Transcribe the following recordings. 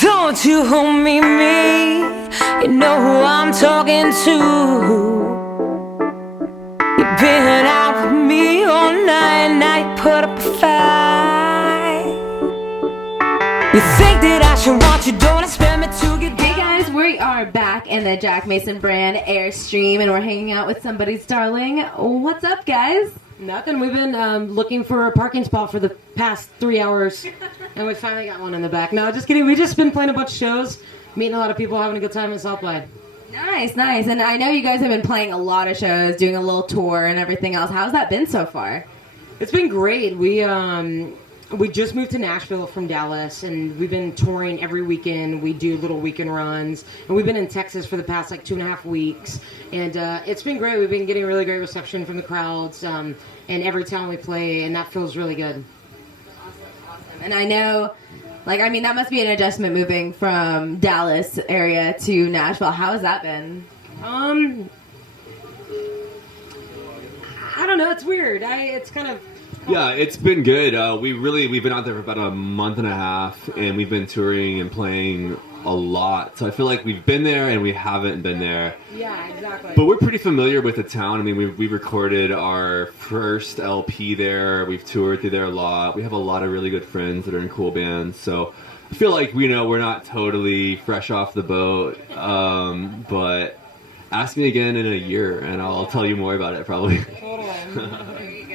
Don't you hold me, you know who I'm talking to. You've been out with me all night, now you put up a fight. You think that I should want you, don't expect me to get down. Hey guys, we are back in the Jack Mason brand Airstream, and we're hanging out with somebody's darling. What's up, guys? Nothing. We've been looking for a parking spot for the past 3 hours, and we finally got one in the back. No, just kidding. We've just been playing a bunch of shows, meeting a lot of people, having a good time at South by. Nice, nice. And I know you guys have been playing a lot of shows, doing a little tour and everything else. How's that been so far? It's been great. We just moved to Nashville from Dallas, and we've been touring every weekend. We do little weekend runs, and we've been in Texas for the past 2.5 weeks, and it's been great. We've been getting really great reception from the crowds, and every town we play, and that feels really good. Awesome. And I know, that must be an adjustment moving from Dallas area to Nashville. How has that been? I don't know. It's weird. It's kind of... Yeah, it's been good. We've been out there for about a month and a half, and we've been touring and playing a lot. So I feel like we've been there and we haven't been there. Yeah, exactly. But we're pretty familiar with the town. I mean, we recorded our first LP there. We've toured through there a lot. We have a lot of really good friends that are in cool bands. So I feel like we're not totally fresh off the boat. But ask me again in a year, and I'll tell you more about it probably. There you go.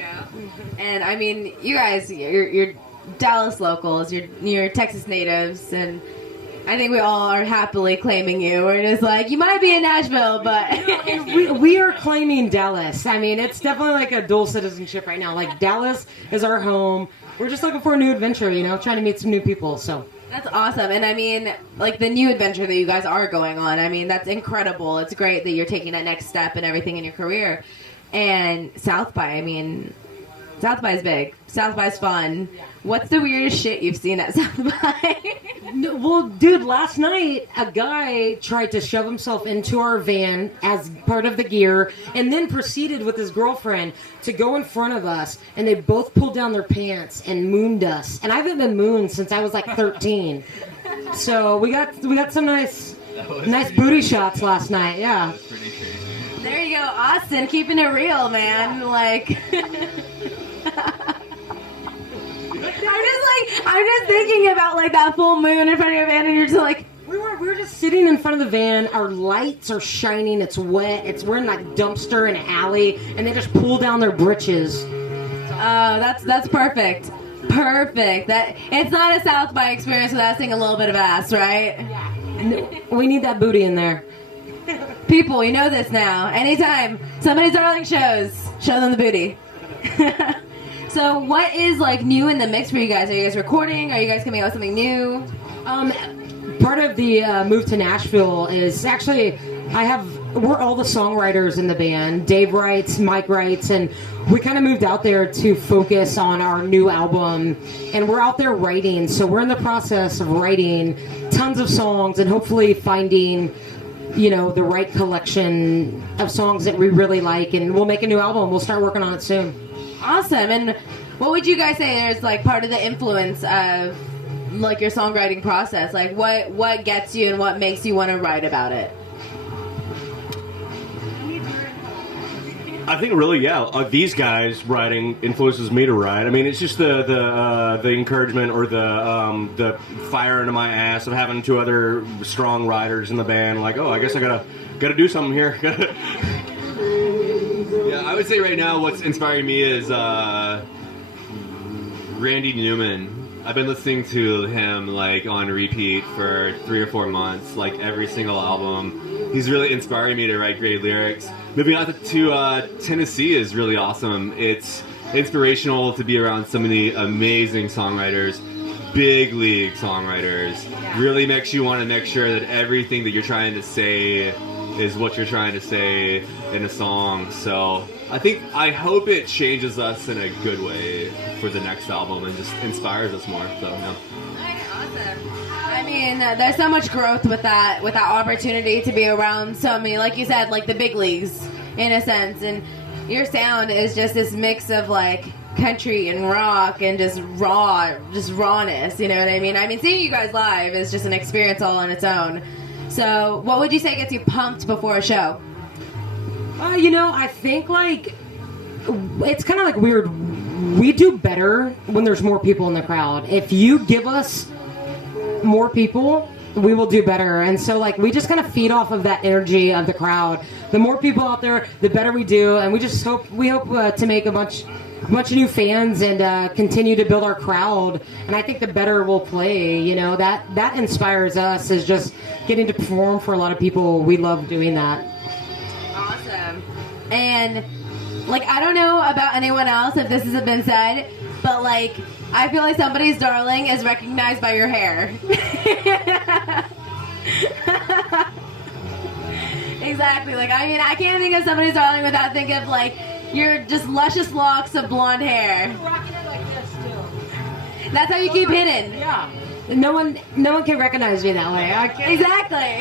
And I mean, you guys, you're Dallas locals, you're Texas natives, and I think we all are happily claiming you. We're just like, you might be in Nashville, but... we are claiming Dallas. I mean, it's definitely like a dual citizenship right now. Like, Dallas is our home. We're just looking for a new adventure, trying to meet some new people, so... That's awesome. And I mean, the new adventure that you guys are going on, I mean, that's incredible. It's great that you're taking that next step and everything in your career. And South by, South by's big. South by's fun. What's the weirdest shit you've seen at South by? Well, dude, last night a guy tried to shove himself into our van as part of the gear, and then proceeded with his girlfriend to go in front of us, and they both pulled down their pants and mooned us. And I haven't been mooned since I was 13. So we got some nice booty shots last night. Yeah. That's pretty crazy. There you go, Austin, keeping it real, man. I'm just thinking about that full moon in front of your van, and you're just like... We were just sitting in front of the van. Our lights are shining. It's wet. We're in dumpster in an alley, and they just pull down their britches. Oh, that's perfect. Perfect. That it's not a South by experience without seeing a little bit of ass, right? Yeah. We need that booty in there. People, you know this now. Anytime somebody's darling shows, show them the booty. So what is new in the mix for you guys? Are you guys recording? Are you guys coming out with something new? Part of the move to Nashville is actually we're all the songwriters in the band. Dave writes, Mike writes, and we kind of moved out there to focus on our new album, and we're out there writing. So we're in the process of writing tons of songs and hopefully finding the right collection of songs that we really like, and we'll make a new album. We'll start working on it soon. Awesome. And what would you guys say is part of the influence of your songwriting process? What gets you and what makes you want to write about it? I think really, these guys writing influences me to write. I mean, it's just the encouragement or the fire into my ass of having two other strong writers in the band. I guess I gotta do something here. Yeah, I would say right now what's inspiring me is Randy Newman. I've been listening to him on repeat for 3 or 4 months, every single album. He's really inspiring me to write great lyrics. Moving out to Tennessee is really awesome. It's inspirational to be around so many amazing songwriters, big league songwriters. Really makes you want to make sure that everything that you're trying to say is what you're trying to say in a song. So I hope it changes us in a good way for the next album and just inspires us more. So yeah. Awesome. I mean, there's so much growth with that opportunity to be around so many, like you said, the big leagues in a sense, and your sound is just this mix of country and rock and just rawness, you know what I mean? I mean, seeing you guys live is just an experience all on its own. So, what would you say gets you pumped before a show? I think like it's kind of like weird. We do better when there's more people in the crowd. If you give us more people, we will do better. And so like we just kind of feed off of that energy of the crowd. The more people out there, the better we do. And we hope to make a bunch of new fans and continue to build our crowd. And I think the better we'll play, that inspires us, is just getting to perform for a lot of people. We love doing that. Awesome. And like, I don't know about anyone else if this hasn't been said, but like, I feel like somebody's darling is recognized by your hair. Exactly. Like, I mean, I can't think of somebody's darling without thinking of like your just luscious locks of blonde hair. You're rocking it like this too. That's how you keep hidden. Yeah. No one can recognize me that way. Exactly.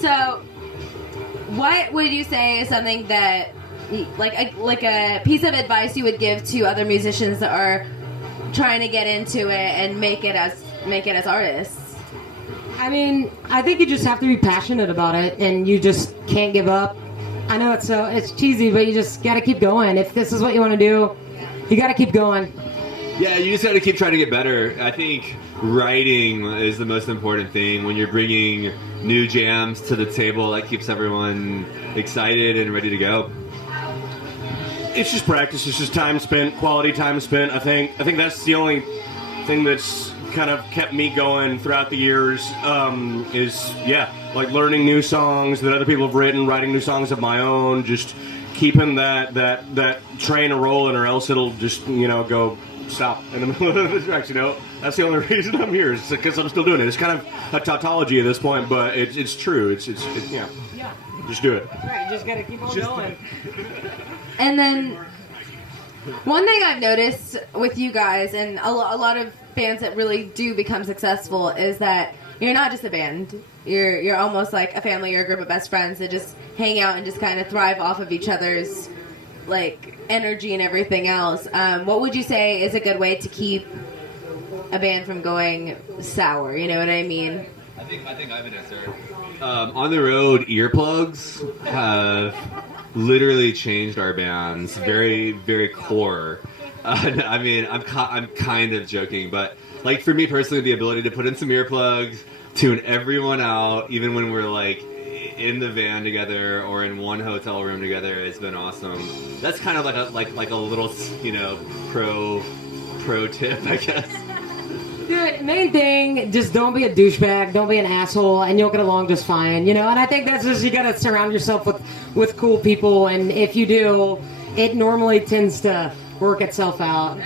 So, what would you say is something that, like a piece of advice you would give to other musicians that are trying to get into it and make it as artists? I mean, I think you just have to be passionate about it, and you just can't give up. I know it's cheesy, but you just got to keep going. If this is what you want to do, you got to keep going. Yeah, you just got to keep trying to get better. I think writing is the most important thing. When you're bringing new jams to the table, that keeps everyone excited and ready to go. It's just practice. It's just time spent, quality time spent. I think that's the only thing that's kind of kept me going throughout the years. Is like learning new songs that other people have written, writing new songs of my own, just keeping that train a rolling, or else it'll just go stop in the middle of the tracks. That's the only reason I'm here, is because I'm still doing it. It's kind of a tautology at this point, but it's true. It's Yeah. Just do it. Right, you just gotta keep on going. And then one thing I've noticed with you guys and a lot of bands that really do become successful is that you're not just a band. You're almost like a family or a group of best friends that just hang out and just kind of thrive off of each other's like energy and everything else. What would you say is a good way to keep a band from going sour? You know what I mean? I think I have an answer. On the road, earplugs have literally changed our band's very, very core. I mean, I'm kind of joking, but like for me personally, the ability to put in some earplugs, tune everyone out, even when we're like in the van together or in one hotel room together, has been awesome. That's kind of like a little pro tip, I guess. Dude, main thing, just don't be a douchebag, don't be an asshole, and you'll get along just fine, And I think that's just, you gotta surround yourself with cool people, and if you do, it normally tends to work itself out.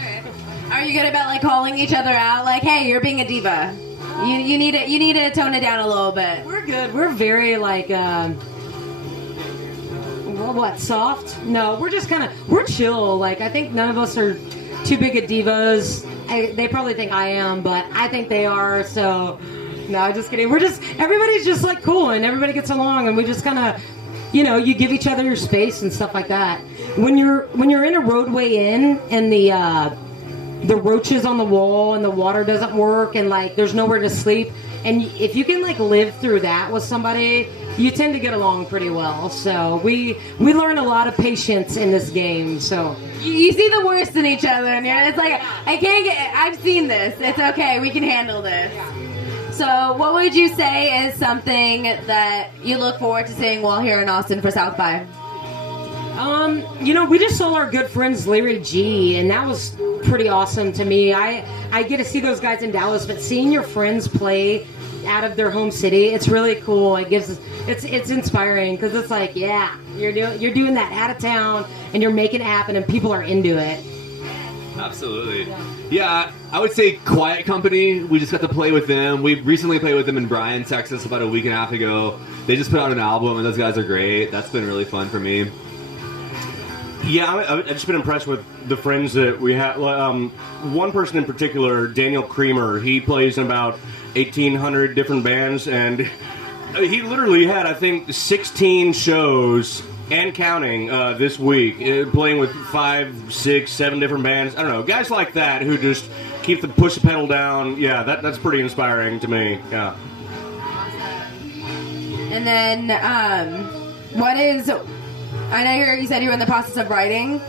Are you good about like calling each other out? Like, hey, you're being a diva. You need to tone it down a little bit. We're good. We're very like soft? No, we're just we're chill. Like, I think none of us are too big of divas. They probably think I am, but I think they are. So, no, just kidding. Everybody's just like cool, and everybody gets along, and we just you give each other your space and stuff like that. When you're in a roadway inn and the roaches on the wall and the water doesn't work and like there's nowhere to sleep, and if you can like live through that with somebody, you tend to get along pretty well. So we learn a lot of patience in this game. So you see the worst in each other, and it's like, I've seen this. It's okay. We can handle this. So what would you say is something that you look forward to seeing while here in Austin for South by? We just saw our good friends Larry G, and that was pretty awesome to me. I get to see those guys in Dallas, but seeing your friends play out of their home city, it's really cool. It's inspiring, because it's like, yeah, you're doing that out of town, and you're making it happen, and people are into it. Absolutely. Yeah, I would say Quiet Company. We just got to play with them. We recently played with them in Bryan, Texas about a week and a half ago. They just put out an album, and those guys are great. That's been really fun for me. Yeah, I've just been impressed with the friends that we have. One person in particular, Daniel Creamer, he plays in about 1,800 different bands, and he literally had, I think, 16 shows and counting this week, playing with 5, 6, 7 different bands. I don't know, guys like that who just push the pedal down. Yeah, that's pretty inspiring to me. Yeah. And then, what is? I know you said you were in the process of writing.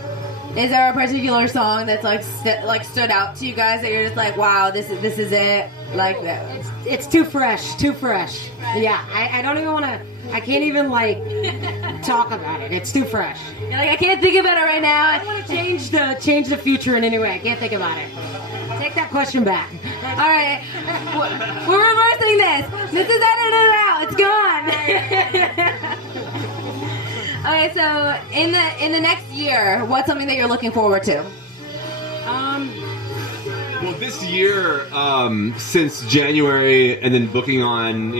Is there a particular song that's like stood out to you guys that you're just like, wow, this is it? Like that. It's too fresh, too fresh. Yeah, I don't even want to. I can't even like talk about it. It's too fresh. You're like, I can't think about it right now. I want to change the future in any way. I can't think about it. Take that question back. All right, we're reversing this. This is edited out. It's gone. Okay, so in the next year, what's something that you're looking forward to? Well, this year, since January and then booking on,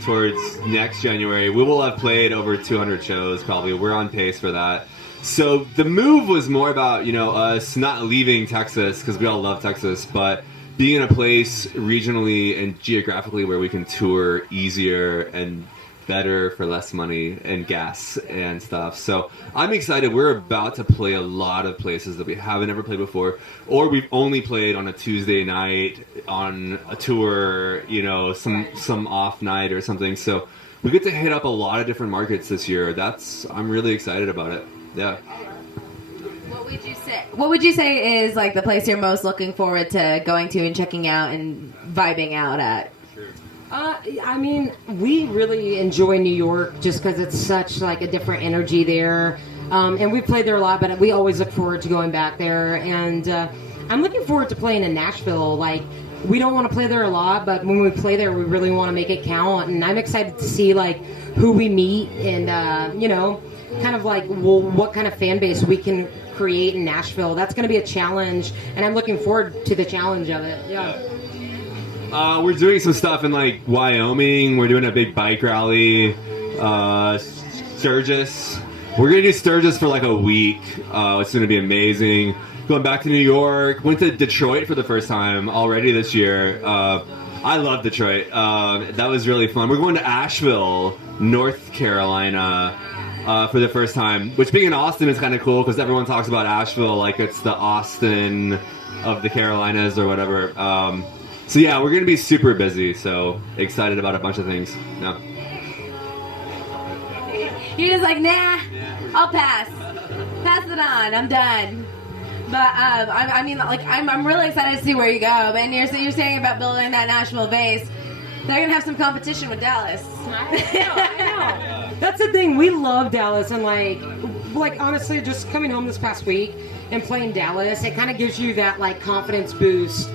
towards next January, we will have played over 200 shows probably. We're on pace for that. So the move was more about, us not leaving Texas, because we all love Texas, but being in a place regionally and geographically where we can tour easier and better for less money and gas and stuff. So I'm excited. We're about to play a lot of places that we haven't ever played before, or we've only played on a Tuesday night on a tour, some off night or something. So we get to hit up a lot of different markets this year. I'm really excited about it. Yeah. What would you say is like the place you're most looking forward to going to and checking out and vibing out at? I mean, we really enjoy New York just because it's such like a different energy there, and we played there a lot. But we always look forward to going back there, and I'm looking forward to playing in Nashville. Like, we don't want to play there a lot, but when we play there, we really want to make it count. And I'm excited to see like who we meet and kind of like what kind of fan base we can create in Nashville. That's going to be a challenge, and I'm looking forward to the challenge of it. Yeah. We're doing some stuff in like Wyoming. We're doing a big bike rally. Sturgis. We're gonna do Sturgis for like a week. It's gonna be amazing. Going back to New York. Went to Detroit for the first time already this year. I love Detroit. That was really fun. We're going to Asheville, North Carolina, for the first time. Which, being in Austin, is kind of cool because everyone talks about Asheville like it's the Austin of the Carolinas or whatever. So yeah, we're gonna be super busy. So excited about a bunch of things. Yeah. You're just like, nah, I'll pass it on. I'm done. But I mean, like, I'm really excited to see where you go. And you're saying about building that Nashville base. They're gonna have some competition with Dallas. I know. That's the thing. We love Dallas, and like honestly, just coming home this past week and playing Dallas, it kind of gives you that like confidence boost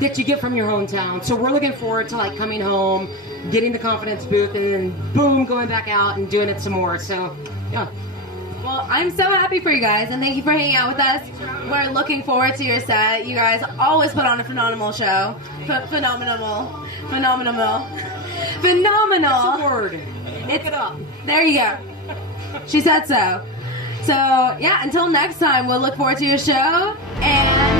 that you get from your hometown. So we're looking forward to like coming home, getting the confidence boost, and then boom, going back out and doing it some more. So yeah. Well, I'm so happy for you guys, and thank you for hanging out with us. We're looking forward to your set. You guys always put on a phenomenal show. Phenomenal. It's a word. Look it up. There you go. She said so. So yeah, until next time, we'll look forward to your show and